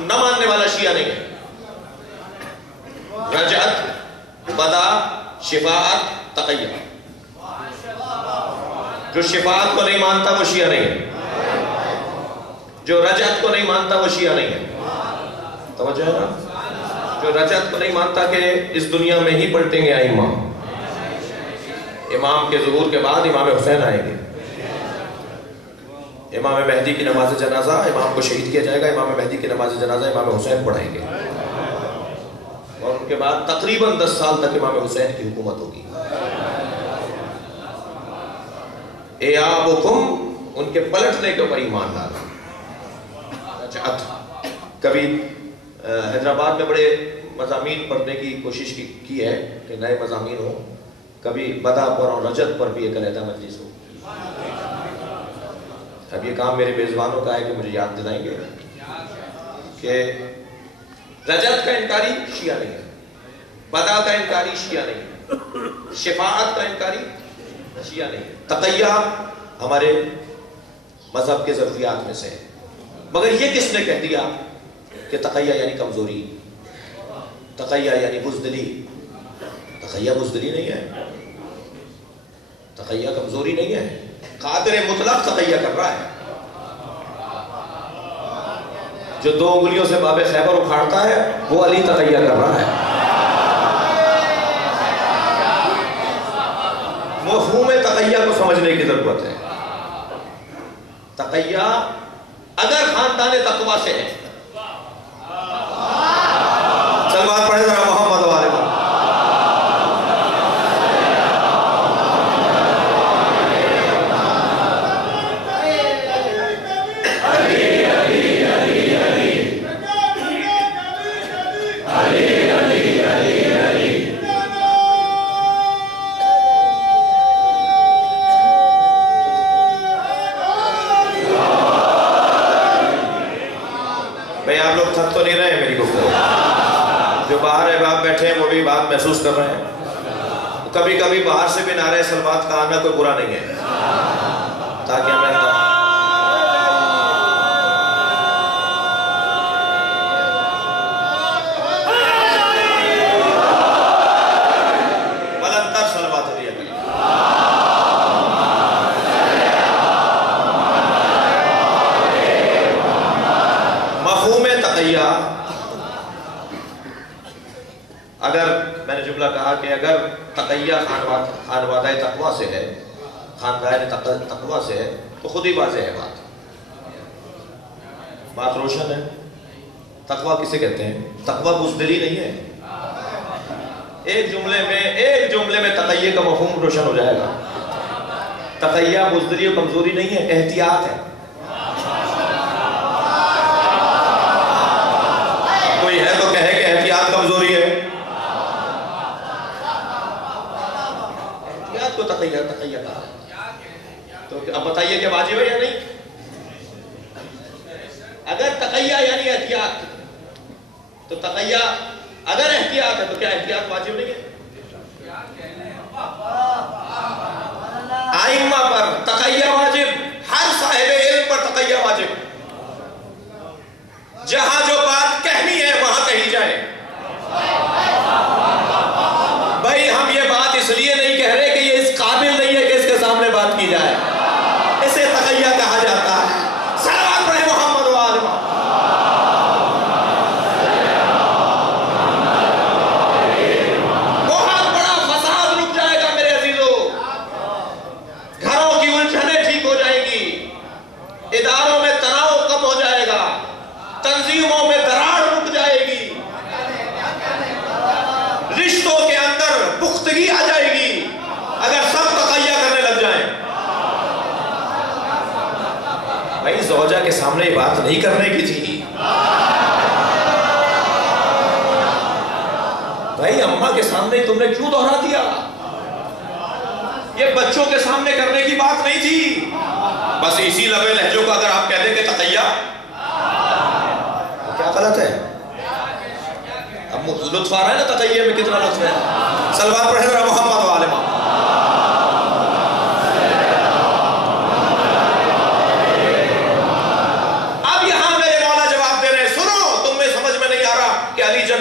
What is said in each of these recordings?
نہ ماننے والا شیعہ نہیں ہے. رجعت، بدا، شفاعت، تقیہ. جو شفاعت کو نہیں مانتا وہ شیعہ نہیں ہے. جو رجعت کو نہیں مانتا وہ شیعہ نہیں ہے. توجہ ہے نا؟ جو رجعت کو نہیں مانتا کہ اس دنیا میں ہی پلٹیں گے ائمہ. امام کے ظہور کے بعد امام حسین آئیں گے. امام مہدی کی نماز جنازہ امام کو شہید کیا جائے گا. امام مہدی کی نماز جنازہ امام حسین پڑھائیں گے. اور ان کے بعد تقریباً 10 سال تک امام حسین کی حکومت ہوگی. ایابکم، ان کے پلٹنے کے اوپر ایمان لانا. کبھی حیدرآباد میں بڑے مضامین پڑھنے کی کوشش کی ہے کہ نئے مضامین ہوں. کبھی بدا پر اور رجت پر بھی ایک علیحدہ مجلس ہو. اب یہ کام میرے میزبانوں کا ہے کہ مجھے یاد دلائیں گے کہ رجت کا انکاری شیعہ نہیں ہے، بدا کا انکاری شیعہ نہیں ہے، شفاعت کا انکاری شیعہ نہیں ہے. تقیہ ہمارے مذہب کے ضروریات میں سے ہے. مگر یہ کس نے کہہ دیا کہ تقیہ یعنی کمزوری، تقیہ یعنی بزدلی؟ تقیہ بزدلی نہیں ہے، تقیہ کمزوری نہیں ہے. قادر مطلق تقیہ کر رہا ہے. جو 2 انگلیوں سے باب خیبر اکھاڑتا ہے وہ علی تقیہ کر رہا ہے. مفہوم تقیہ کو سمجھنے کی ضرورت ہے. تقیہ اگر خاندان تقوی سے ہے، سلوات پڑھے ذرا محمد والے پر. تو نہیں رہے میری گفتگو. جو باہر احباب بیٹھے ہیں وہ بھی بات محسوس کر رہے ہیں. کبھی کبھی باہر سے بھی نعرہ سلوات کا آنا کوئی برا نہیں ہے، تاکہ ہمیں بلندتر سلوات دیا کریں. مفہوم تقیہ، اگر میں نے جملہ کہا کہ اگر تقیہ خانوادہ تقوی سے ہے، خاندان تقوی سے ہے، تو خود ہی واضح ہے بات روشن ہے. تقوی کسے کہتے ہیں؟ تقوی بزدلی نہیں ہے. ایک جملے میں تقیہ کا مفہوم روشن ہو جائے گا. تقیہ بزدلی و کمزوری نہیں ہے، احتیاط ہے. کوئی ہے تو کہے کہ احتیاط کمزوری ہے. احتیاط کو تقیہ کہا. تو اب بتائیے کہ واجب ہے یا نہیں؟ اگر تقیہ یعنی احتیاط، تو تقیہ اگر احتیاط ہے تو کیا احتیاط واجب نہیں ہے؟ ائمہ پر تقیہ واجب، ہر صاحب علم پر تقیہ واجب. جہاں جو بات کہنی ہے وہاں کہی جائے. بھائی ہم یہ بات اس لیے نہیں کہہ رہے کہ یہ اس قابل نہیں ہے کہ اس کے سامنے بات کی جائے. اسے تقیہ کہا جاتا ہے. صلوات پڑھیں محمد و آل محمد. بہت بڑا فساد رک جائے گا میرے عزیزوں. گھروں کی الجھنیں ٹھیک ہو جائیں گی، اداروں میں تناؤ کم ہو جائے گا، تنظیموں میں دراڑ رک جائے گی، رشتوں کے اندر پختگی آ جائے گی اگر سب تقیہ کرنے لگ جائیں. بھائی زوجہ کے سامنے یہ بات نہیں کرنے کی تھی. بھائی اماں کے سامنے تم نے کیوں دہرا دیا؟ یہ بچوں کے سامنے کرنے کی بات نہیں تھی. بس اسی لبے لہجوں کا اگر آپ کہہ دیں کہ تقیہ، کیا غلط ہے؟ اب لطف آ رہا ہے نا تقیہ میں، کتنا لطف ہے. سلوات پڑھیں ذرا محمد و آل محمد. اب یہاں میرے مولا جواب دے رہے ہیں، سنو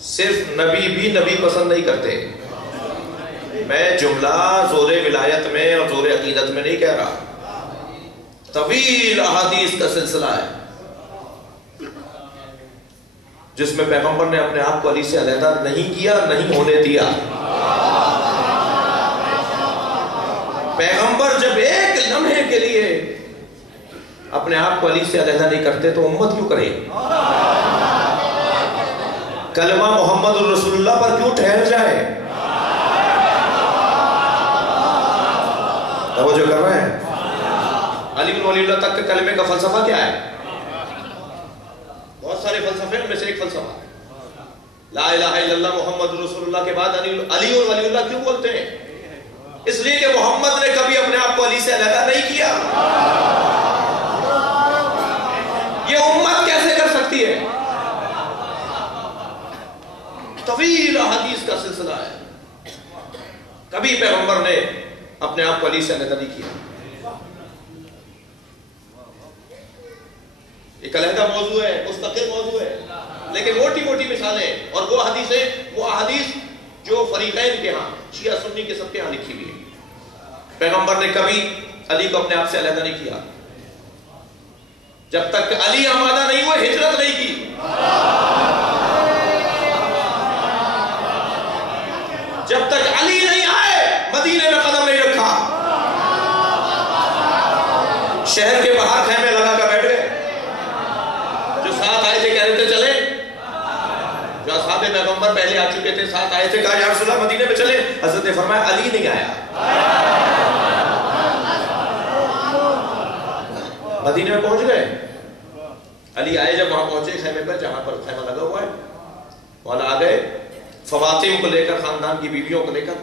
صرف نبی بھی نبی پسند نہیں کرتے. میں جملہ زور ولایت میں اور زور عقیدت میں نہیں کہہ رہا. طویل احادیث کا سلسلہ ہے جس میں پیغمبر نے اپنے آپ کو علی سے علیحدہ نہیں کیا, نہیں ہونے دیا. پیغمبر جب ایک لمحے کے لیے اپنے آپ کو علی سے علیحدہ نہیں کرتے تو امت کیوں کرے؟ کلمہ محمد الرسول اللہ پر کیوں ٹھہر جائے؟ توجہ کر رہے ہیں؟ علی بن ولی اللہ تک کے کلمے کا فلسفہ کیا ہے؟ بہت سارے فلسفے ان میں سے ایک فلسفہ لا الہ الا اللہ محمد رسول اللہ کے بعد علی اور ولی اللہ کیوں بولتے ہیں؟ اس لیے کہ محمد نے کبھی اپنے آپ کو علی سے علیحدہ نہیں کیا. یہ امت کیسے کر سکتی ہے؟ طویل احادیث کا سلسلہ ہے. کبھی پیغمبر نے اپنے آپ کو علی سے علیحدہ نہیں کیا. ایک علیحدہ موضوع ہے, مستقل موضوع ہے, لیکن موٹی موٹی مثالیں اور وہ احادیث جو فریقین کے ہاں, شیعہ سنی کے سب کے ہاں لکھی ہوئی ہے. پیغمبر نے کبھی علی کو اپنے آپ سے علیحدہ نہیں کیا. جب تک علی آمادہ نہیں ہوئے ہجرت نہیں کی. جب تک علی نہیں آئے مدینے میں قدم نہیں رکھا. شہر کے باہر خیمے لگا کر بیٹھ گئے. جو ساتھ آئے تھے کہہ رہے تھے چلے, جو اصحاب پیغمبر پہلے آ چکے تھے ساتھ آئے تھے, کہا یا رسول اللہ مدینے میں چلے. حضرت نے فرمایا علی نہیں آیا. مدینے میں پہنچ گئے. علی آئے, جب وہاں پہنچے خیمے پر جہاں پر خیمہ لگا ہوا ہے, وہاں آ گئے فواتین کو لے کر, خاندان کی بیویوں کو لے کر.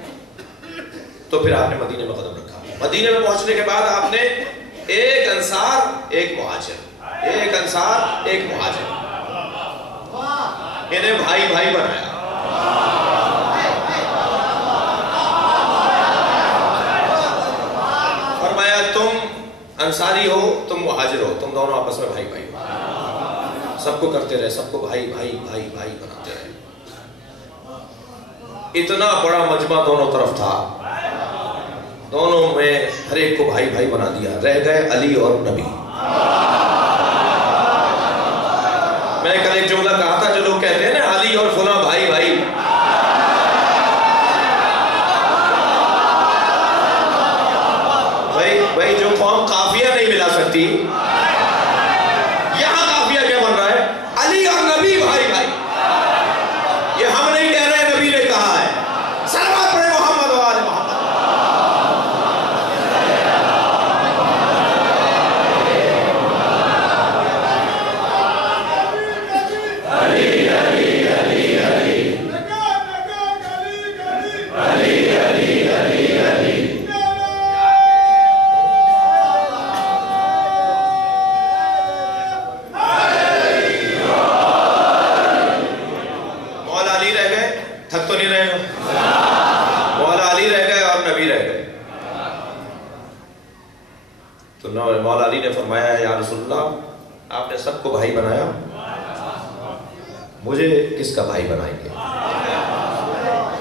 تو پھر آپ نے مدینے میں قدم رکھا. مدینے میں پہنچنے کے بعد آپ نے ایک انصار ایک مہاجر, ایک انصار ایک مہاجر, انہیں بھائی بھائی بنایا. فرمایا تم انصاری ہو, تم مہاجر ہو, تم دونوں آپس میں بھائی بھائی ہو. سب کو کرتے رہے, سب کو بھائی بھائی بھائی بھائی بناتے رہے. اتنا بڑا مجمع دونوں طرف تھا, دونوں میں ہر ایک کو بھائی بھائی بنا دیا. رہ گئے علی اور نبی. میں کل ایک جملہ کہا تھا, جو لوگ کہتے ہیں نا علی اور فلاں بھائی بھائی, بھائی جو قوم قافیہ نہیں ملا سکتی, یہاں قافیہ کیا بن رہا ہے؟ علی اور نبی بھائی بھائی. یہ ہم نہیں کہہ رہے, نبی نے کہا ہے. صلوات پڑھے محمد و آل محمد. مولا علی نے فرمایا یا رسول اللہ آپ نے سب کو بھائی بنایا, مجھے کس کا بھائی بنائیں گے؟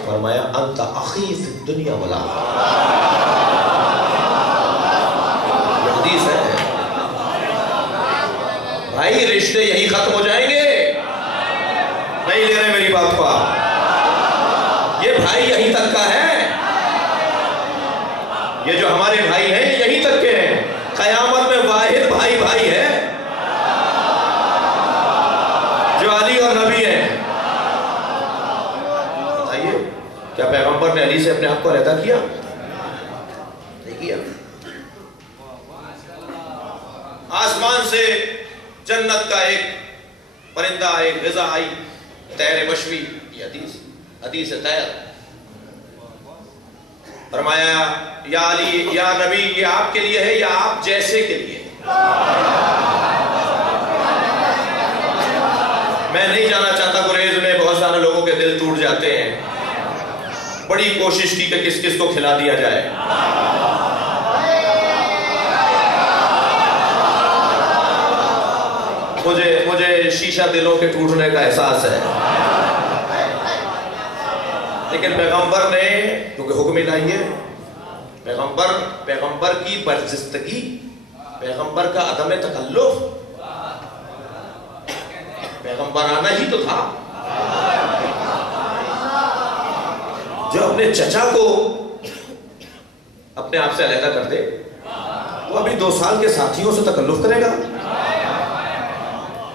فرمایا انت اخی فی الدنیا والآخرہ. حدیث ہے بھائی, رشتے یہی ختم ہو جائیں گے, نہیں لے رہے میری بات کو. یہ بھائی یہیں تک کا ہے, یہ جو ہمارے بھائی ہیں یہیں تک کے ہیں. قیامت میں واحد بھائی بھائی ہے جو علی اور نبی ہیں. بتائیے کیا پیغمبر نے علی سے اپنے آپ کو علیحدہ کیا؟ نہیں کیا. آسمان سے جنت کا ایک پرندہ, ایک غذا آئی, طیر مشوی, یہ حدیث طیر. فرمایا یا علی یا نبی یہ آپ کے لیے ہے یا آپ جیسے کے لیے؟ میں نہیں جانا چاہتا, گریز میں بہت سارے لوگوں کے دل ٹوٹ جاتے ہیں. بڑی کوشش کی کہ کس کس کو کھلا دیا جائے. مجھے شیشہ دلوں کے ٹوٹنے کا احساس ہے. لیکن پیغمبر نے کیونکہ حکم الہی ہے، پیغمبر کی برجستگی، پیغمبر کا عدم تکلف، پیغمبرانہ ہی تو تھا۔ جو اپنے چچا کو اپنے آپ سے علیحدہ کر دے وہ ابھی 2 سال کے ساتھیوں سے تکلف کرے گا؟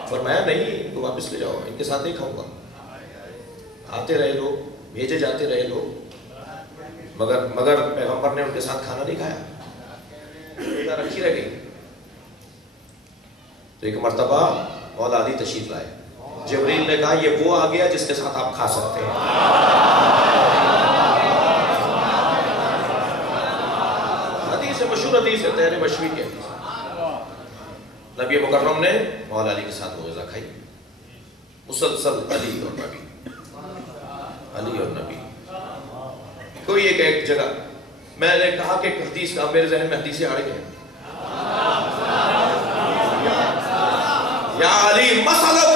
فرمایا نہیں، تو واپس لے جاؤ، ان کے ساتھ نہیں کھاؤں گا۔ آتے رہے لوگ، بھیجے جاتے رہے لوگ، مگر پیغمبر نے ان کے ساتھ کھانا نہیں کھایا، رکھی رہ گئی۔ تو ایک مرتبہ مولا علی تشریف لائے، جبریل نے کہا یہ وہ آ گیا جس کے ساتھ آپ کھا سکتے ہیں۔ حدیث مشہور حدیث ہے، تحریر مشوی کی حدیث۔ نبی مکرم نے مولا علی کے ساتھ وہ غذا کھائی، مسلسل علی اور نبی، علی اور نبی۔ کوئی ایک جگہ میں نے کہا کہ حدیث کا میرے ذہن میں حدیثیں آ رہی ہیں، یا علی مسلوں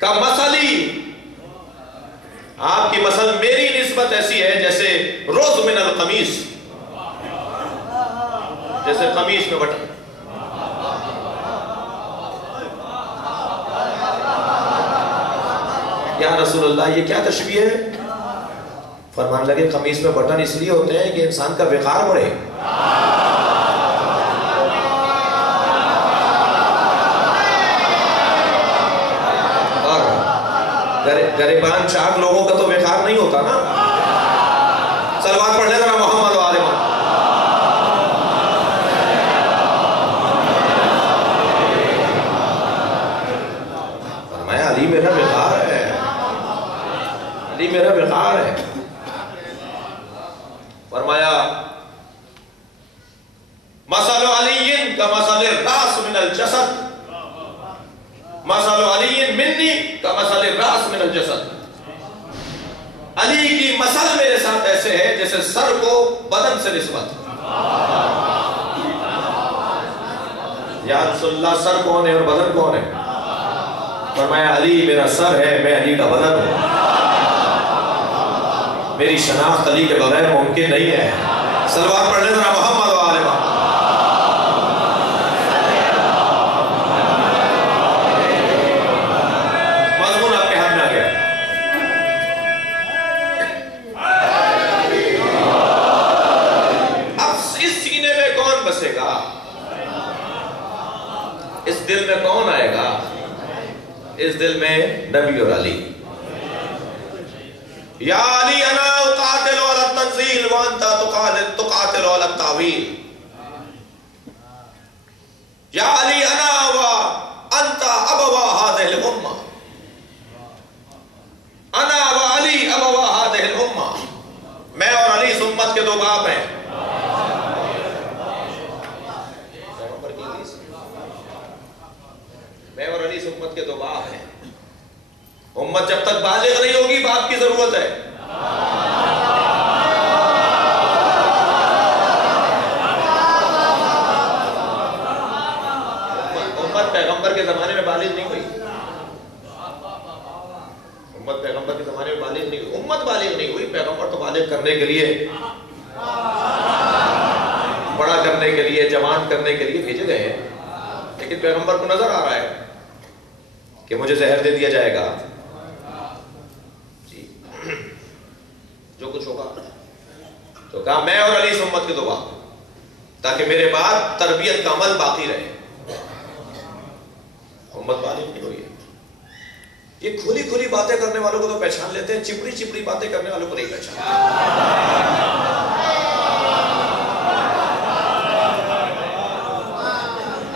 کا مسلی، آپ کی مسل میری نسبت ایسی ہے جیسے روز من القمیص، جیسے قمیص میں بٹن۔ یا رسول اللہ یہ کیا تشبیہ ہے؟ فرمان لگے قمیص میں بٹن اس لیے ہوتے ہیں کہ انسان کا وقار بڑھے۔ گریبان چاک لوگوں کا تو وقار نہیں ہوتا نا۔ صلوات پڑھنے ذرا محمد و آل محمد۔ فرمایا علی میرا وقار ہے، علی میرا وقار ہے۔ فرمایا مثل علی کا مثل الراس من الجسد، مثل علی منی کا مثل الراس من الجسد۔ علی کی مثل میرے ساتھ ایسے ہے جیسے سر کو بدن سے نسبت۔ یا رسول اللہ سر کون ہے اور بدن کون ہے؟ فرمایا علی میرا سر ہے، میں علی کا بدن ہوں، میری شناخت علی کے بغیر ممکن نہیں ہے۔ صلوات پڑھنے ذرا محمد و آل محمد۔ اس دل میں کون آئے گا؟ اس دل میں نبی اور علی۔ یا علی انا اقاتل علی التنزیل وانتا تقاتل علی التعویل، یا علی انا وانتا ابوا هذه الامہ، انا وعلی ابوا هذه الامہ، میں اور علی اس امت کے 2 باپ ہیں۔ میں اور علی اس امت کے 2 باپ ہیں۔ امت جب تک بالغ نہیں ہوگی باپ کی ضرورت ہے۔ امت پیغمبر کے زمانے میں بالغ نہیں ہوئی، امت پیغمبر کے زمانے میں بالغ نہیں ہوئی، امت بالغ نہیں ہوئی۔ پیغمبر تو بالغ کرنے کے لیے، بڑا کرنے کے لیے، جوان کرنے کے لیے بھیجے گئے ہیں، لیکن پیغمبر کو نظر آ رہا ہے کہ مجھے زہر دے دیا جائے گا، جی جو کچھ ہوگا۔ تو کہا میں اور علی اس امت کے 2 باپ، تاکہ میرے بعد تربیت کا عمل باقی رہے۔ امت بالغ نہیں ہوئی ہے۔ یہ کھلی کھلی باتیں کرنے والوں کو تو پہچان لیتے ہیں، چپڑی چپڑی باتیں کرنے والوں کو نہیں پہچان۔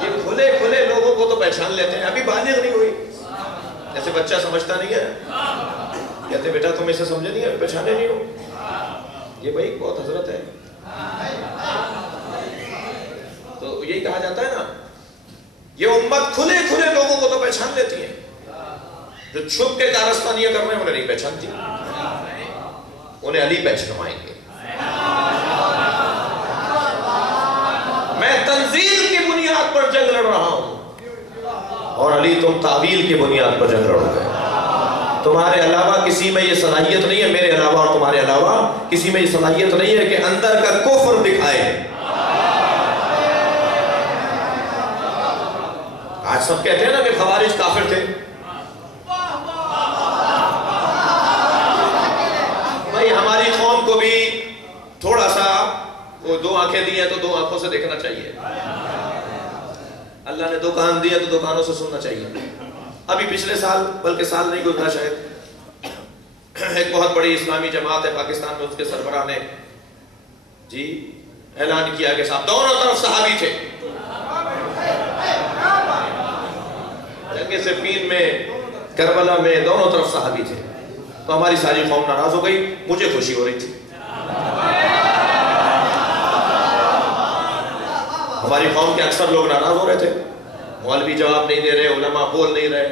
یہ کھلے کھلے لوگوں کو تو پہچان لیتے ہیں، ابھی بالغ نہیں ہوئی۔ جیسے بچہ سمجھتا نہیں ہے، کہتے بیٹا تم اسے سمجھے نہیں ہے، پہچانے نہیں ہو، یہ بھائی بہت حضرت ہے۔ تو یہی کہا جاتا ہے نا، یہ امت کھلے کھلے لوگوں کو تو پہچان لیتی ہے، جو چھپ کے کارستانیاں کر رہے ہیں انہیں نہیں پہچانتی، انہیں علی پہچانوائیں گے۔ میں تنزیل کی بنیاد پر جنگ لڑ رہا ہوں اور علی تم تعویل کی بنیاد پر جنگ لڑو گے۔ تمہارے علاوہ کسی میں یہ صلاحیت نہیں ہے، میرے علاوہ اور تمہارے علاوہ کسی میں یہ صلاحیت نہیں ہے کہ اندر کا کفر دکھائے۔ آج سب کہتے ہیں نا کہ خوارج کافر تھے، بھائی ہماری قوم کو بھی تھوڑا سا وہ دو آنکھیں دی ہیں تو دو آنکھوں سے دیکھنا چاہیے، اللہ نے دو کان دیے تو دو کانوں سے سننا چاہیے۔ ابھی پچھلے سال، بلکہ سال نہیں گزرا شاید، ایک بہت بڑی اسلامی جماعت ہے پاکستان میں، اس کے سربراہ نے جی اعلان کیا کہ صاحب دونوں طرف صحابی تھے، جنگ صفین میں، کربلا میں دونوں طرف صحابی تھے۔ تو ہماری ساری قوم ناراض ہو گئی، مجھے خوشی ہو رہی تھی، ہماری قوم کے اکثر لوگ ناراض ہو رہے تھے، مولوی جواب نہیں دے رہے، علماء بول نہیں رہے،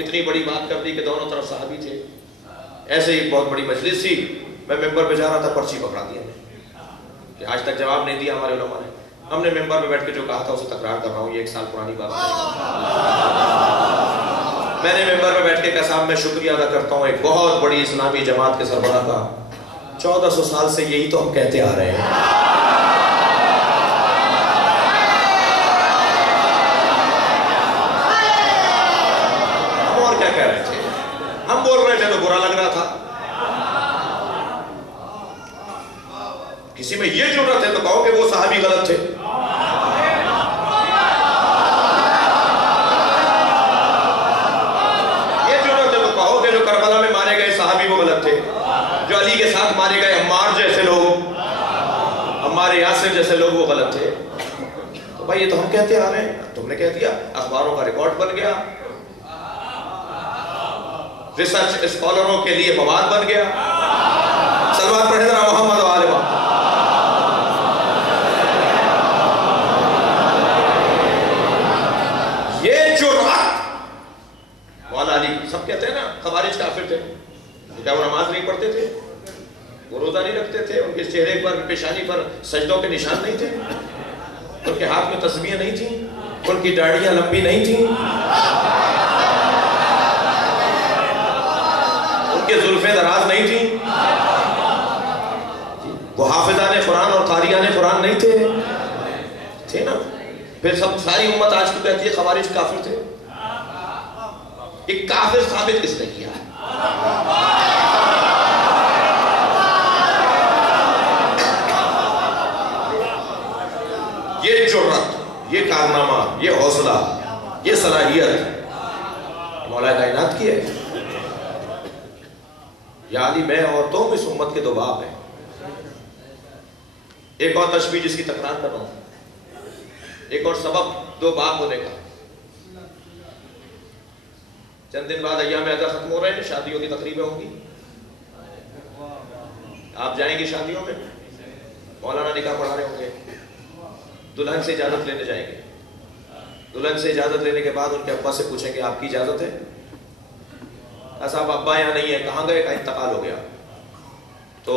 اتنی بڑی بات کر دی کہ دونوں طرف صحابی تھے۔ ایسے ہی بہت بڑی مجلس تھی، میں ممبر پہ جا رہا تھا، پرچی پکڑا دیا کہ آج تک جواب نہیں دیا ہمارے علماء نے۔ ہم نے ممبر پہ بیٹھ کے جو کہا تھا اسے تکرار کر رہا ہوں، یہ 1 سال پرانی بات ہے۔ میں نے ممبر پہ بیٹھ کے کہا صاحب میں شکریہ ادا کرتا ہوں ایک بہت بڑی اسلامی جماعت کے سربراہ کا، 1400 سال سے یہی تو ہم کہتے آ رہے ہیں، ہم اور کیا کہہ رہے تھے، ہم بول رہے تھے تو برا لگ رہا تھا، کسی میں یہ جرأت ہے تو کہو کہ وہ صحابی غلط تھے۔ یہ جرأت ہے تو کہو کہ جو کربلا میں مارے گئے صحابی وہ غلط تھے، جو علی کے ساتھ مارے گئے عمار جیسے لوگ، عمار یاسر جیسے لوگ وہ غلط تھے۔ تو بھائی یہ تو ہم کہتے آ رہے ہیں، تم نے کہہ دیا، اخباروں کا ریکارڈ بن گیا، ریسرچ اسکالروں کے لیے مواد بن گیا۔ صلوات پڑھیں ذرا محمد و آل محمد۔ یہ جرأت، مولا علی سب کہتے ہیں نا خوارج کافر تھے، کیا وہ نماز نہیں پڑھتے تھے، وہ روزہ نہیں رکھتے تھے، ان کے چہرے پر پیشانی پر سجدوں کے نشان نہیں تھے، ان کے ہاتھ میں تسبیحیں نہیں تھیں، ان کی داڑھیاں لمبی نہیں تھیں، ان کے زلفیں دراز نہیں تھیں، وہ حافظان قرآن اور قاریان قرآن نہیں تھے نا؟ پھر سب ساری امت آج کو کہتی ہے خوارج کافر تھے۔ ایک کافر ثابت کس نے کیا ہے؟ یہ جرأت، یہ کارنامہ، یہ حوصلہ، یہ صلاحیت مولا کائنات کی ہے۔ یا علی میں اور تم اس امت کے دو باپ ہیں۔ ایک اور تشبیہ جس کی تکرار کر رہا ہوں، ایک اور سبب دو باپ ہونے کا۔ چند دن بعد ایام اعزا ختم ہو رہے ہیں، شادیوں کی تقریبیں ہوں گی، آپ جائیں گے شادیوں میں، مولانا نکاح پڑھا رہے ہوں گے، دلہن سے اجازت لینے جائیں گے، دلہن سے اجازت لینے کے بعد ان کے ابا سے پوچھیں گے آپ کی اجازت ہے؟ صاحب ابا یہاں نہیں ہے، کہاں گئے؟ کا انتقال ہو گیا۔ تو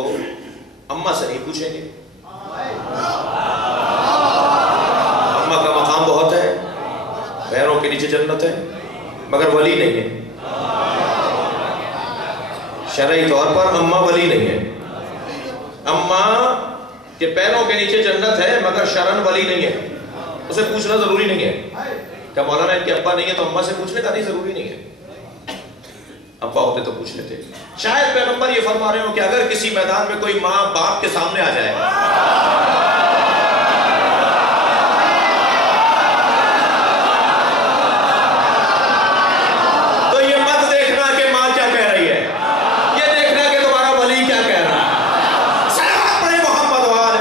اماں سے نہیں پوچھیں گے، اماں کا مقام بہت ہے، پیروں کے نیچے جنت ہے، مگر ولی نہیں ہے، شرعی طور پر اماں ولی نہیں ہے، اماں کے پیروں کے نیچے جنت ہے مگر شرعن ولی نہیں ہے، اسے پوچھنا ضروری نہیں ہے۔ کہ مولانا ان کے ابا نہیں ہے تو اماں سے پوچھنے کا نہیں ضروری نہیں ہے، ابا ہوتے تو پوچھ لیتے۔ شاید پیغمبر یہ فرما رہے ہوں کہ اگر کسی میدان میں کوئی ماں باپ کے سامنے آ جائے تو یہ مت دیکھنا کہ ماں کیا کہہ رہی ہے، یہ دیکھنا کہ تمہارا ولی کیا کہہ رہا ہے۔ صلوات پڑھیں محمد و آل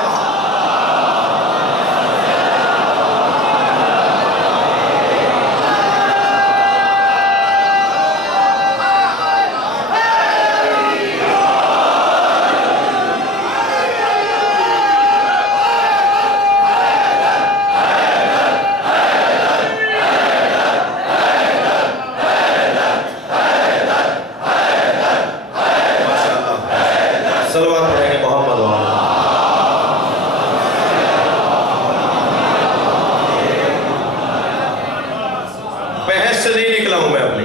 محمد۔ بحث سے نہیں نکلا ہوں میں اپنی،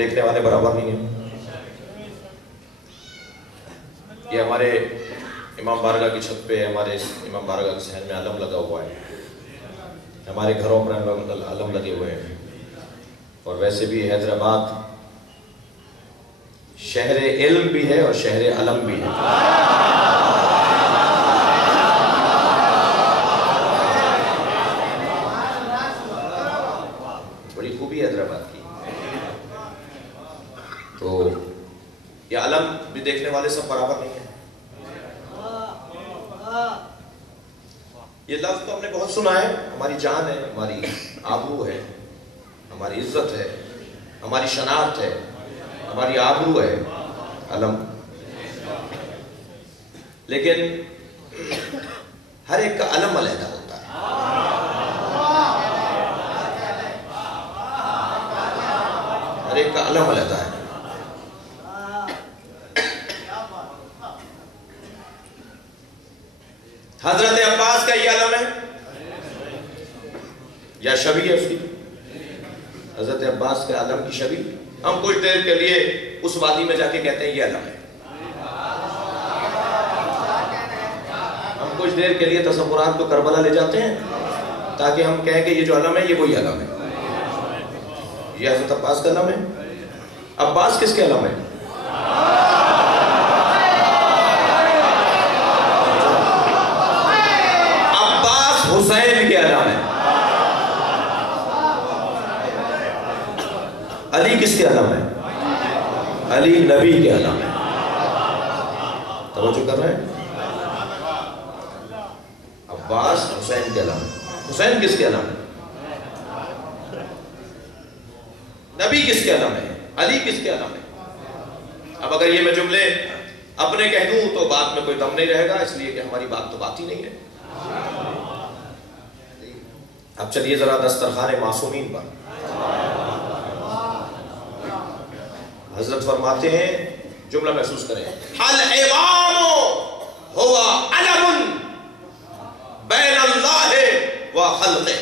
دیکھنے والے برابر نہیں ہیں. یہ ہمارے امام بارگاہ کی چھت پہ، ہمارے امام بارگاہ کے صحن میں علم لگا ہوا ہے. ہمارے گھروں پر علم لگے ہوئے ہیں. اور ویسے بھی حیدرآباد شہر علم بھی ہے اور شہر علم بھی ہے. بڑی خوبی ہے حیدرآباد کی. تو یہ علم بھی دیکھنے والے سب برابر نہیں ہیں. یہ لفظ تو ہم نے بہت سنا ہے. ہماری جان ہے، ہماری آبرو ہے، ہماری عزت ہے، ہماری شناخت ہے، ہماری آبرو ہے علم. لیکن ہر ایک کا علم علیحدہ ہوتا ہے. ہر ایک کا علم علیحدہ ہے. حضرت عباس کا یہ علم ہے یا شبیہ ہے اس کی؟ حضرت عباس کے علم کی شبیہ. ہم کچھ دیر کے لیے اس وادی میں جا کے کہتے ہیں یہ علم ہے. ہم کچھ دیر کے لیے تصورات کو کربلا لے جاتے ہیں تاکہ ہم کہیں کہ یہ جو علم ہے یہ وہی علم ہے. یہ حضرت عباس کا علم ہے. عباس کس کے علم ہے؟ عباس حسین کے علم ہے. علی کس کے علم ہے؟ علی نبی کے علم ہے. توجہ کر رہے ہیں؟ عباس حسین کے علم ہے. حسین کس کے علم ہے؟ نبی کس کے علم ہے؟ علی کس کے علم ہے؟ اب اگر یہ میں جملے اپنے کہہ دوں تو بات میں کوئی دم نہیں رہے گا، اس لیے کہ ہماری بات تو بات ہی نہیں ہے. اب چلیے ذرا دسترخوان معصومین پر. حضرت فرماتے ہیں، جملہ محسوس کریں، الامام ہوا علم بین اللہ و خلقہ.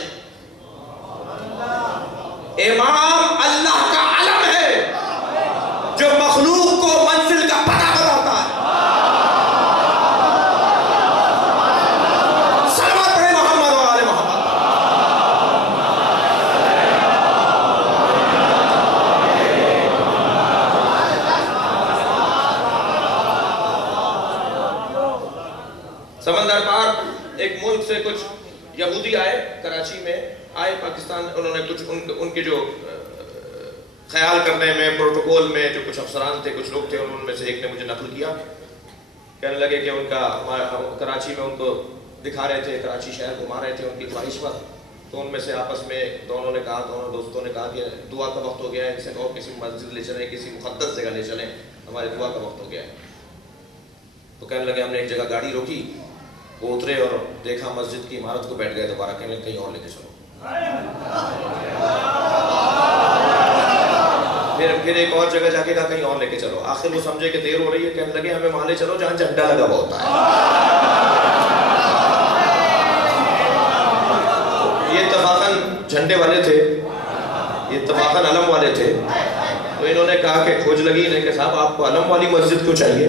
امام اللہ کا علم ہے جو مخلوق کو منزل کا پتہ بتاتا ہے. صلوات پڑھیں محمد و آل محمد. سمندر پار ایک ملک سے کچھ یہودی آئے، کراچی میں آئے پاکستان. انہوں نے کچھ ان کے جو خیال کرنے میں، پروٹوکول میں جو کچھ افسران تھے، کچھ لوگ تھے، ان میں سے ایک نے مجھے نقل کیا. کہنے لگے کہ ان کا کراچی میں ان کو دکھا رہے تھے، کراچی شہر گھما رہے تھے ان کی خواہش پر. تو ان میں سے آپس میں دونوں دوستوں نے کہا کہ دعا کا وقت ہو گیا ہے، ان سے کہو کسی مسجد لے چلیں، کسی مقدس جگہ لے چلیں، ہمارے دعا کا وقت ہو گیا ہے. تو کہنے لگے ہم نے ایک جگہ گاڑی روکی، وہ اترے اور دیکھا مسجد کی عمارت کو، بیٹھ گئے. دوبارہ کہنے کہیں اور لے کے چلو. پھر ایک اور جگہ جا کے کہا کہیں اور لے کے چلو. آخر وہ سمجھے کہ دیر ہو رہی ہے، کہنے لگے ہمیں وہاں لے چلو جہاں جھنڈا لگا ہوا ہوتا ہے. یہ اتفاقاً جھنڈے والے تھے، یہ اتفاقاً علم والے تھے. تو انہوں نے کہا کہ کھوج لگی انہیں کہ صاحب آپ کو علم والی مسجد کیوں چاہیے؟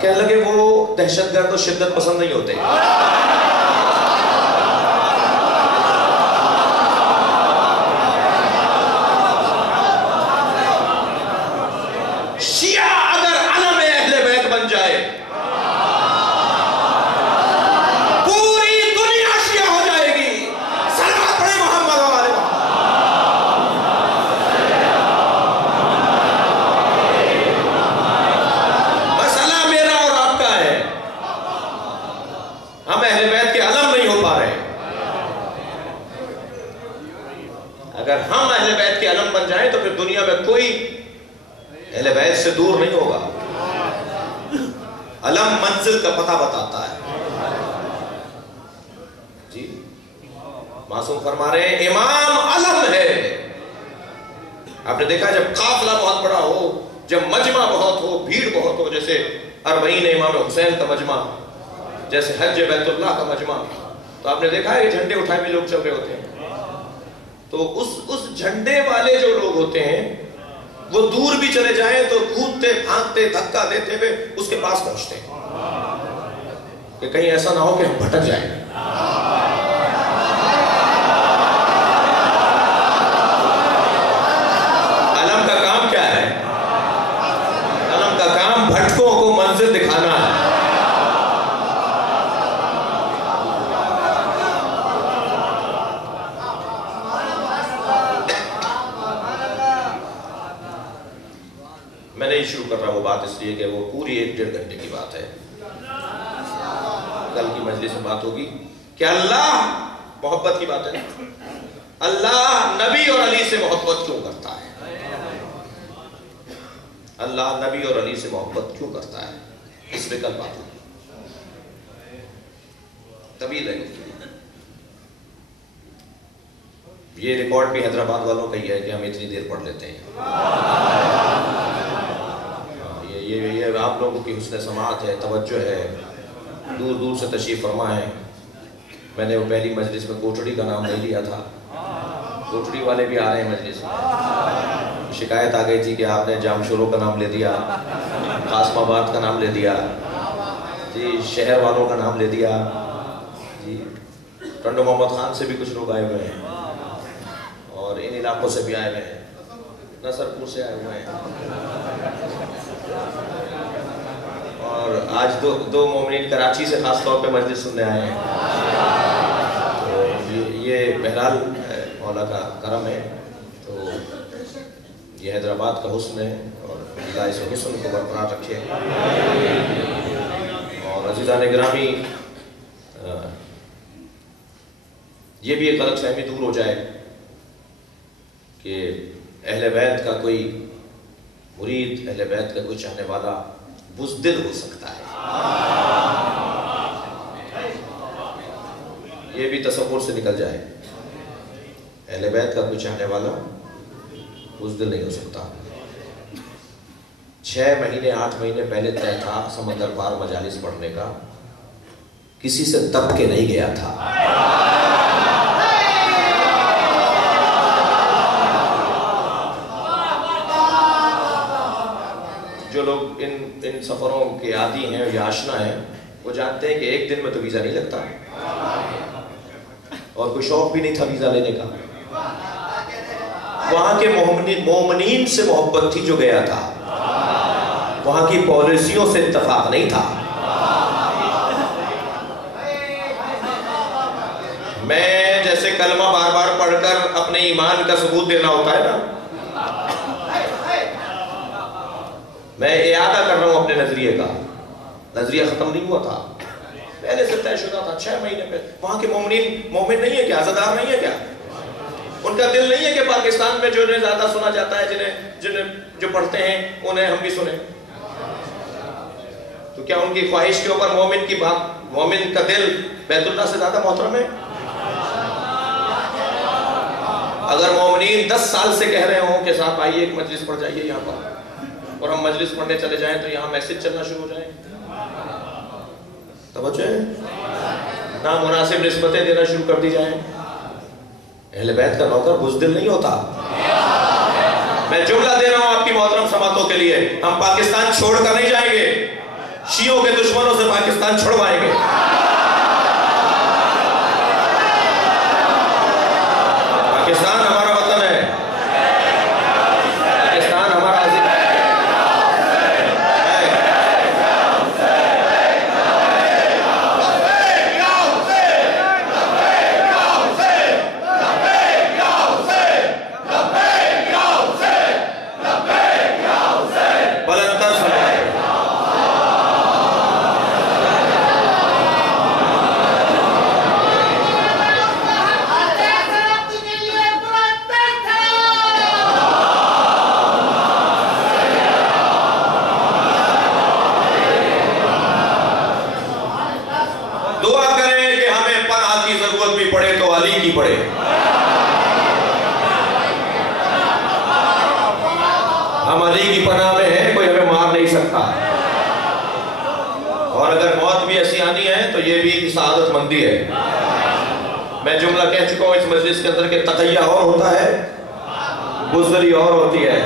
کہنے لگے وہ دہشت گرد اور شدت پسند نہیں ہوتے. شیعہ اگر علم اہل بیت بن جائے پوری دنیا شیعہ ہو جائے گی. صلوات پڑھیں محمد و آل محمد. مسئلہ میرا اور آپ کا ہے، ہم اہل بیت کے علم نہیں ہو پا رہے. اگر ہم اہل بیت کے علم بن جائیں تو پھر دنیا میں کوئی اہل بیت سے دور نہیں ہوگا. علم منزل کا پتہ بتاتا ہے. جی معصوم فرما رہے ہیں امام علم ہے. آپ نے دیکھا جب قافلہ بہت بڑا ہو، جب مجمع بہت ہو، بھیڑ بہت ہو، جیسے 40 امام حسین کا مجمع، جیسے حج بیت اللہ کا مجمع، تو آپ نے دیکھا ہے کہ جھنڈے اٹھائے بھی لوگ چل رہے ہوتے ہیں. تو اس جھنڈے والے جو لوگ ہوتے ہیں وہ دور بھی چلے جائیں تو کودتے پھانکتے دھکا دیتے ہوئے اس کے پاس پہنچتے ہیں کہ کہیں ایسا نہ ہو کہ ہم بھٹک جائیں. علم کا کام کیا ہے؟ علم کا کام بھٹکوں کو منزل دکھانا ہے. میں نہیں شروع کر رہا وہ بات اس لیے کہ وہ پوری 1-1.5 گھنٹے کی بات ہے. کل کی مجلس میں بات ہوگی کہ اللہ محبت کی بات ہے. اللہ نبی اور علی سے محبت کیوں کرتا ہے؟ اللہ نبی اور علی سے محبت کیوں کرتا ہے؟ اس پہ کل بات ہوگی. طویل ہے. یہ ریکارڈ بھی حیدرآباد والوں کا ہی ہے کہ ہم اتنی دیر پڑھ لیتے ہیں. یہ آپ لوگوں کی حسن سماعت ہے، توجہ ہے، دور دور سے تشریف فرما ہے. میں نے وہ پہلی مجلس میں کوٹڑی کا نام نہیں لیا تھا. کوٹڑی والے بھی آ رہے ہیں مجلس میں. شکایت آ گئی تھی کہ آپ نے جام شورو کا نام لے دیا، قاسم آباد کا نام لے دیا جی، شہر والوں کا نام لے دیا جی. ٹنڈو محمد خان سے بھی کچھ لوگ آئے ہوئے ہیں اور ان علاقوں سے بھی آئے ہوئے ہیں، نصر پور سے آئے ہوئے ہیں. اور آج دو مومنین کراچی سے خاص طور پہ مجلس سننے آئے ہیں. تو یہ بہرحال مولا کا کرم ہے. تو یہ حیدرآباد کا حسن ہے اور اللہ اس حسن کو برقرار رکھے. اور عزیزان گرامی، یہ بھی ایک غلط فہمی دور ہو جائے کہ اہل بیت کا کوئی مرید، اہل بیت کا کوئی چاہنے والا بزدل ہو سکتا ہے. یہ بھی تصور سے نکل جائے. اہل بیت کا کوئی چاہنے والا بزدل نہیں ہو سکتا. 6 مہینے 8 مہینے پہلے طے تھا سمندر پار مجالس پڑھنے کا، کسی سے دب کے نہیں گیا تھا. جو لوگ ان سفروں کے عادی ہیں یا آشنا ہیں وہ جانتے ہیں کہ ایک دن میں تو ویزا نہیں لگتا، اور کوئی شوق بھی نہیں تھا ویزا لینے کا. وہاں کے مومنین سے محبت تھی جو گیا تھا، وہاں کی پالیسیوں سے اتفاق نہیں تھا. میں جیسے کلمہ بار بار پڑھ کر اپنے ایمان کا ثبوت دینا ہوتا ہے نا، میں اعادہ کر رہا ہوں اپنے نظریے کا. نظریہ ختم نہیں ہوا تھا، پہلے سے طے شدہ تھا. 6 مہینے پہ وہاں کے مومنین مومن نہیں ہے کیا؟ عزادار نہیں ہے کیا؟ ان کا دل نہیں ہے کہ پاکستان میں جو انہیں زیادہ سنا جاتا ہے، جنہیں جو پڑھتے ہیں انہیں ہم بھی سنیں؟ تو کیا ان کی خواہش کے اوپر مومن کی بات، مومن کا دل بیت اللہ سے زیادہ محترم ہے؟ اگر مومنین 10 سال سے کہہ رہے ہوں کہ صاحب آئیے ایک مجلس پڑھ جائیے یہاں پر، اور ہم مجلس پڑھنے چلے جائیں تو یہاں میسج چلنا شروع ہو جائیں، توجہ ہے، نامناسب نسبتیں دینا شروع کر دی جائیں. اہل بیت کا نوکر بزدل نہیں ہوتا. میں جملہ دے رہا ہوں آپ کی محترم سماعتوں کے لیے، ہم پاکستان چھوڑ کر نہیں جائیں گے، شیعوں کے دشمنوں سے پاکستان چھڑوائیں گے. پاکستان ہمارا وطن ہے، پاکستان ہمارا عزیز ہے. ہم علی کی پناہ میں ہیں، کوئی ہمیں مار نہیں سکتا. اور اگر موت بھی ایسی آنی ہے تو یہ بھی ایک سعادت مندی ہے. میں جملہ کہہ چکا ہوں اس مجلس کے اندر کہ تقیہ اور ہوتا ہے، بزدلی اور ہوتی ہے.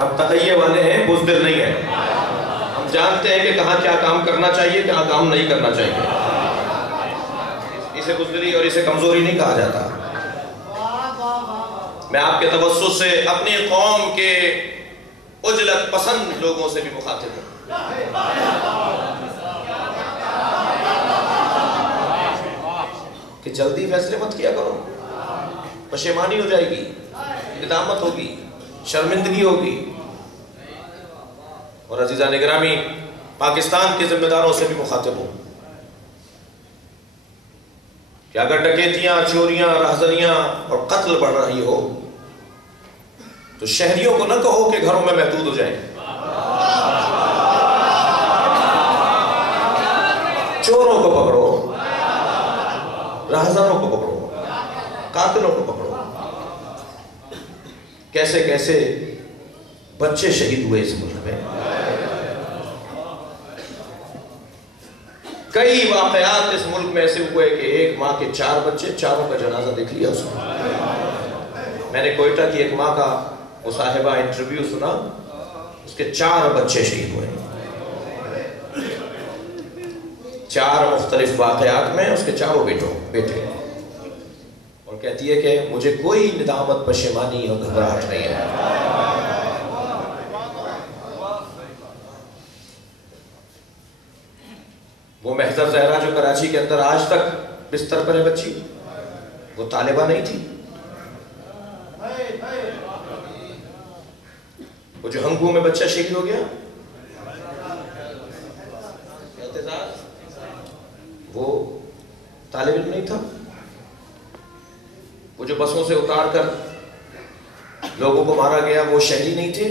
ہم تقیے والے ہیں، بزدل نہیں ہیں. ہم جانتے ہیں کہ کہاں کیا کام کرنا چاہیے، کہاں کام نہیں کرنا چاہیے. اسے بزدلی اور اسے کمزوری نہیں کہا جاتا. میں آپ کے توسط سے اپنی قوم کے عجلت پسند لوگوں سے بھی مخاطب ہوں. کہ جلدی فیصلے مت کیا کرو، پشیمانی ہو جائے گی، ندامت ہوگی، شرمندگی ہوگی. اور عزیزان گرامی، پاکستان کے ذمہ داروں سے بھی مخاطب ہوں کہ اگر ڈکیتیاں، چوریاں، راہزنیاں اور قتل بڑھ رہی ہو تو شہریوں کو نہ کہو کہ گھروں میں محدود ہو جائیں. چوروں کو پکڑو، راہزنوں کو پکڑو، قاتلوں کو پکڑو. کیسے کیسے بچے شہید ہوئے اس ملک میں. کئی واقعات اس ملک میں ایسے ہوئے کہ ایک ماں کے 4 بچے، چاروں کا جنازہ دیکھ لیا اس نے. میں نے کوئٹہ کی ایک ماں کا مصاحبہ انٹرویو سنا، اس کے 4 بچے شہید ہوئے. 4 مختلف واقعات میں اس کے 4 بیٹے. اور کہتی ہے کہ مجھے کوئی ندامت، پشیمانی اور گھبراہٹ نہیں ہے. وہ محضر زہرا جو کراچی کے اندر آج تک بستر پر ہے بچی، وہ طالبہ نہیں تھی. وہ جو ہنگو میں بچہ شہید ہو گیا، وہ طالب علم نہیں تھا. وہ جو بسوں سے اتار کر لوگوں کو مارا گیا، وہ شہری نہیں تھے.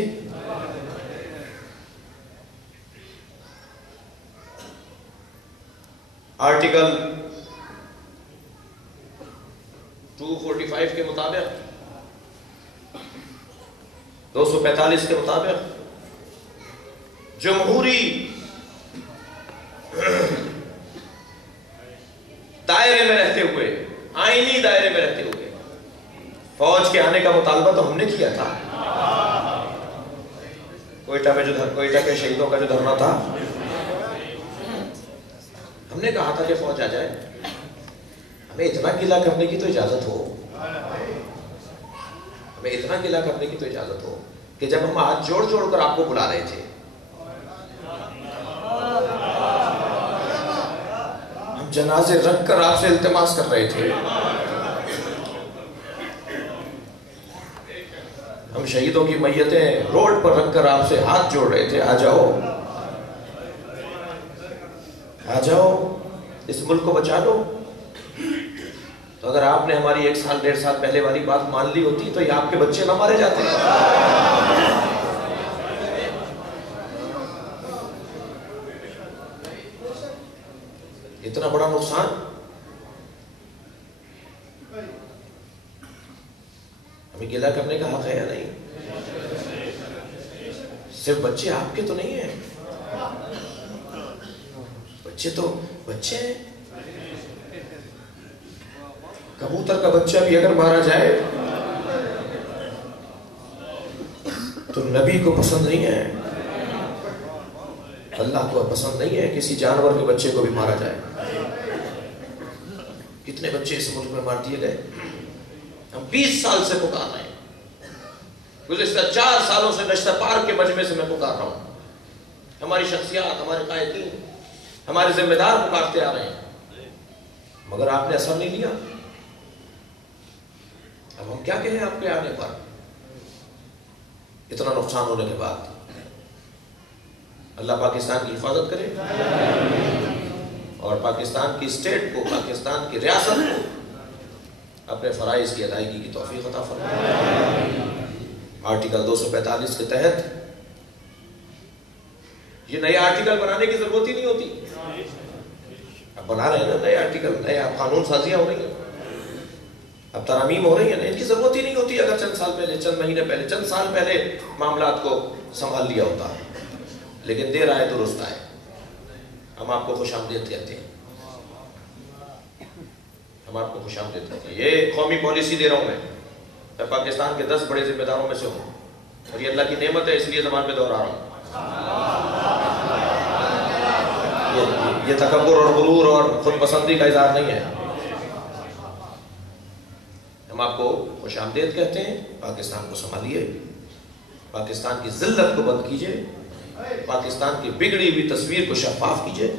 آرٹیکل 245 کے مطابق، 245 کے مطابق جمہوری دائرے میں رہتے ہوئے، آئینی دائرے میں رہتے ہوئے فوج کے آنے کا مطالبہ تو ہم نے کیا تھا. کوئٹہ کے شہیدوں کا جو دھرنا تھا، ہم نے کہا تھا کہ فوج آ جائے. ہمیں اتنا گلہ کرنے کی تو اجازت ہو، ہمیں اتنا گلہ کرنے کی تو اجازت ہو کہ جب ہم ہاتھ جوڑ جوڑ کر آپ کو بلا رہے تھے، ہم جنازے رکھ کر آپ سے التماس کر رہے تھے، ہم شہیدوں کی میتیں روڈ پر رکھ کر آپ سے ہاتھ جوڑ رہے تھے، آ جاؤ، آ جاؤ، اس ملک کو بچا لو. تو اگر آپ نے ہماری 1 سال 1.5 سال پہلے والی بات مان لی ہوتی تو یہ آپ کے بچے نہ مارے جاتے. اتنا بڑا نقصان ہمیں گلہ کرنے کا حق ہے یا نہیں؟ صرف بچے آپ کے تو نہیں ہیں، بچے تو بچے ہیں. کبوتر کا بچہ بھی اگر مارا جائے تو نبی کو پسند نہیں ہے، اللہ کو پسند نہیں ہے کسی جانور کے بچے کو بھی مارا جائے. کتنے بچے اس ملک میں مار دیے گئے. ہم 20 سال سے پکار رہے ہیں، گزشتہ 4 سالوں سے نشتہ پار کے مجمع سے میں پکار رہا ہوں. ہماری شخصیات، ہمارے قائدین، ہمارے ذمہ دار پکارتے آ رہے ہیں، مگر آپ نے اثر نہیں لیا. اب ہم کیا کہیں آپ کے آنے پر، اتنا نقصان ہونے کے بعد. اللہ پاکستان کی حفاظت کرے اور پاکستان کی اسٹیٹ کو، پاکستان کی ریاست کو اپنے فرائض کی ادائیگی کی توفیق عطا فرمائے. آرٹیکل 245 کے تحت یہ نئے آرٹیکل بنانے کی ضرورت ہی نہیں ہوتی. اب بنا رہے ہیں نا نئے آرٹیکل، نئے قانون سازیاں ہو رہی ہیں، اب ترامیم ہو رہی ہیں، ان کی ضرورت ہی نہیں ہوتی. اگر چند سال پہلے، چند مہینے پہلے، چند سال پہلے معاملات کو سنبھال لیا ہوتا ہے. لیکن دیر آئے درست آئے. ہم آپ کو خوش آمدید کہتے ہیں، ہم آپ کو خوش آمدید کہتے ہیں. یہ قومی پالیسی دے رہا ہوں میں پاکستان کے 10 بڑے ذمہ داروں میں سے ہوں. اور یہ اللہ کی نعمت ہے، اس لیے زبان پہ دوہرا رہا ہوں۔ یہ تکبر اور غرور اور خود پسندی کا اظہار نہیں ہے۔ ہم آپ کو خوش آمدید کہتے ہیں، پاکستان کو سنبھالیے، پاکستان کی ذلت کو بند کیجئے، پاکستان کی بگڑی ہوئی تصویر کو شفاف کیجئے،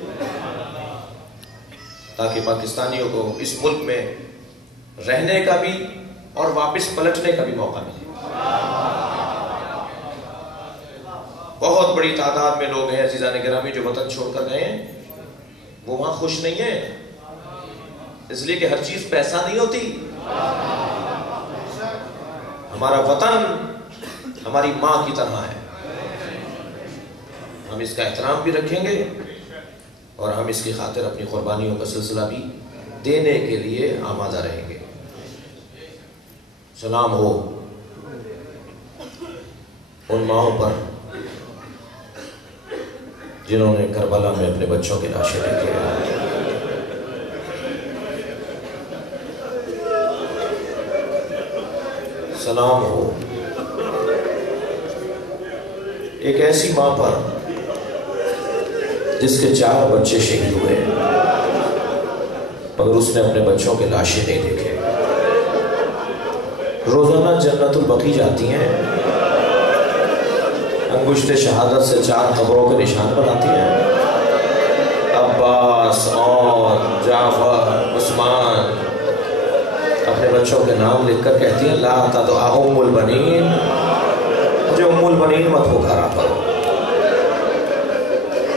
تاکہ پاکستانیوں کو اس ملک میں رہنے کا بھی اور واپس پلٹنے کا بھی موقع ملے۔ بہت بڑی تعداد میں لوگ ہیں عزیزان گرامی جو وطن چھوڑ کر گئے ہیں، وہ وہاں خوش نہیں ہیں، اس لیے کہ ہر چیز پیسہ نہیں ہوتی۔ ہمارا وطن ہماری ماں کی طرح ہے، ہم اس کا احترام بھی رکھیں گے اور ہم اس کی خاطر اپنی قربانیوں کا سلسلہ بھی دینے کے لیے آمادہ رہیں گے۔ سلام ہو ان ماؤں پر جنہوں نے کربلا میں اپنے بچوں کے لاشیں دیکھے۔ سلام ہو ایک ایسی ماں پر جس کے 4 بچے شہید ہوئے مگر اس نے اپنے بچوں کے لاشیں نہیں دیکھے۔ روزانہ جنت البقیع جاتی ہیں، انگشت شہادت سے 4 قبروں کے نشان بناتی ہیں۔ عباس اور جعفر، عثمان اپنے بچوں کے نام لکھ کر کہتی ہیں لا تدعا ام البنین، مجھے ام البنین مت پکارا کرو،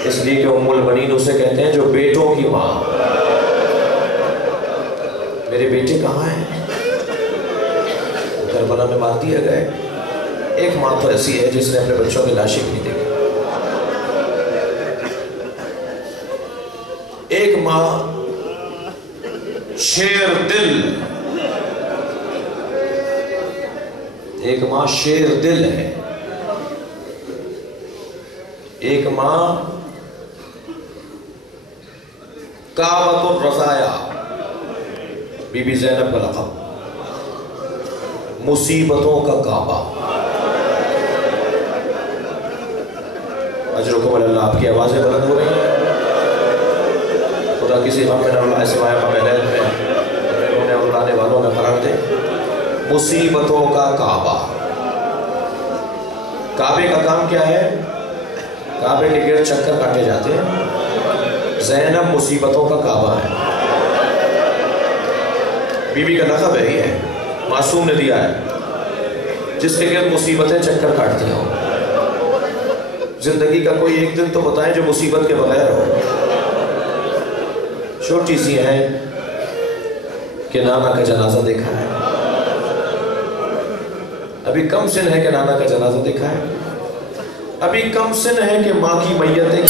اس لیے کہ ام البنین اسے کہتے ہیں جو بیٹوں کی ماں۔ میرے بیٹے کہاں ہیں؟ کربلا میں مار دیے گئے۔ ایک ماں تو ایسی ہے جس نے اپنے بچوں کی لاشیں نہیں دیکھی۔ ایک ماں شیر دل، ایک ماں شیر دل ہے۔ ایک ماں کعبۃ الرزایا، بی بی زینب کا لقب، مصیبتوں کا کعبہ۔ اجرکم اللہ، آپ کی آوازیں بلند ہو رہی ہیں۔ خدا کسی غم میں نہ رلائے سوائے غم لیل میں، انہوں نے رلانے والوں میں قرار دے۔ مصیبتوں کا کعبہ۔ کعبے کا کام کیا ہے؟ کعبے کے گرد چکر کاٹے جاتے ہیں۔ زینب مصیبتوں کا کعبہ ہے، بی بی کا لقب ہے، یہ ہے، معصوم نے دیا ہے، جس کے گرد مصیبتیں چکر کاٹتی ہوں۔ زندگی کا کوئی ایک دن تو بتائیں جو مصیبت کے بغیر ہو۔ چھوٹی سی ہے کہ نانا کا جنازہ دیکھا ہے، ابھی کم سن ہے کہ نانا کا جنازہ دیکھا ہے، ابھی کم سن ہے کہ ماں کی میت